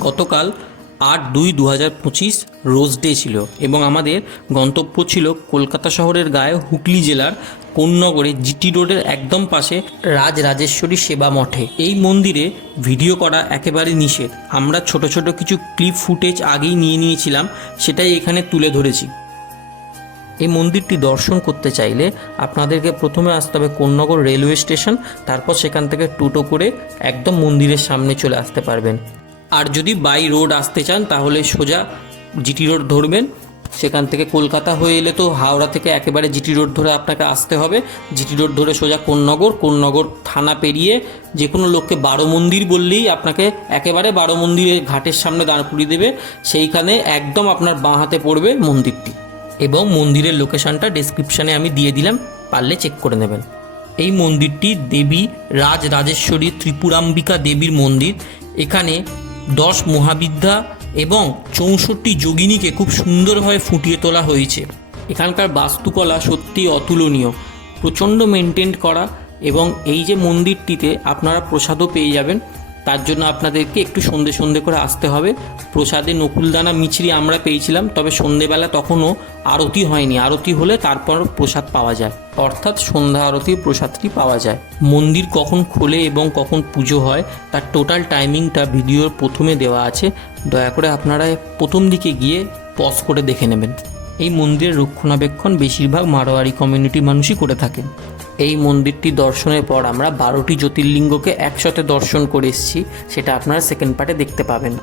গতকাল 8/2/2025 rose day ছিল এবং আমাদের গন্তব্য ছিল কলকাতা শহরের গায়ে হুগলি জেলার কোন্নগরে জিটি রোডের একদম পাশে রাজরাজেশ্বরী সেবা মঠে। এই মন্দিরে ভিডিও করা একেবারে নিষেধ। আমরা ছোট ছোট কিছু ক্লিপ ফুটেজ আগেই নিয়ে নিয়েছিলাম, সেটাই এখানে তুলে ধরেছি। এই মন্দিরটি দর্শন করতে চাইলে আপনাদেরকে প্রথমে আসতে হবে কোন্নগর রেলওয়ে স্টেশন, তারপর সেখান থেকে টোটো করে একদম মন্দিরের সামনে চলে আসতে পারবেন। আর যদি বাই রোড আসতে চান তাহলে সোজা জিটি রোড ধরবেন। সেখান থেকে কলকাতা হয়ে এলে তো হাওড়া থেকে একেবারে জিটি রোড ধরে আপনাকে আসতে হবে। জিটি রোড ধরে সোজা কোন্নগর থানা পেরিয়ে যে কোনো লোককে বারো মন্দির বললেই আপনাকে একেবারে বারো মন্দিরের ঘাটের সামনে দাঁড় করিয়ে দেবে। সেইখানে একদম আপনার বাঁ হাতে পড়বে মন্দিরটি, এবং মন্দিরের লোকেশনটা ডেসক্রিপশানে আমি দিয়ে দিলাম, পারলে চেক করে নেবেন। এই মন্দিরটি দেবী রাজরাজেশ্বরী ত্রিপুরাম্বিকা দেবীর মন্দির। এখানে 10 মহাবিদ্যা এবং 64 যোগিনীকে খুব সুন্দরভাবে ফুটিয়ে তোলা হয়েছে। এখানকার বাস্তুকলা সত্যি অতুলনীয়, প্রচণ্ড মেনটেন করা। এবং এই যে মন্দিরটিতে আপনারা প্রসাদও পেয়ে যাবেন, তার জন্য আপনাদেরকে একটু সন্ধে করে আসতে হবে। প্রসাদে নকুলদানা মিছরি আমরা পেয়েছিলাম, তবে সন্ধেবেলা তখনও আরতি হয়নি। আরতি হলে তারপর প্রসাদ পাওয়া যায়, অর্থাৎ সন্ধ্যা আরতির প্রসাদটি পাওয়া যায়। মন্দির কখন খোলে এবং কখন পুজো হয় তার টোটাল টাইমিংটা ভিডিওর প্রথমে দেওয়া আছে, দয়া করে আপনারা প্রথম দিকে গিয়ে পজ করে দেখে নেবেন। এই মন্দিরের রক্ষণাবেক্ষণ বেশিরভাগ মারোয়ারি কমিউনিটি মানুষই করে থাকেন। এই মন্দিরটি দর্শনের পর আমরা 12টি জ্যোতির্লিঙ্গকে একসাথে দর্শন করে এসেছি, সেটা আপনারা সেকেন্ড পার্টে দেখতে পাবেন।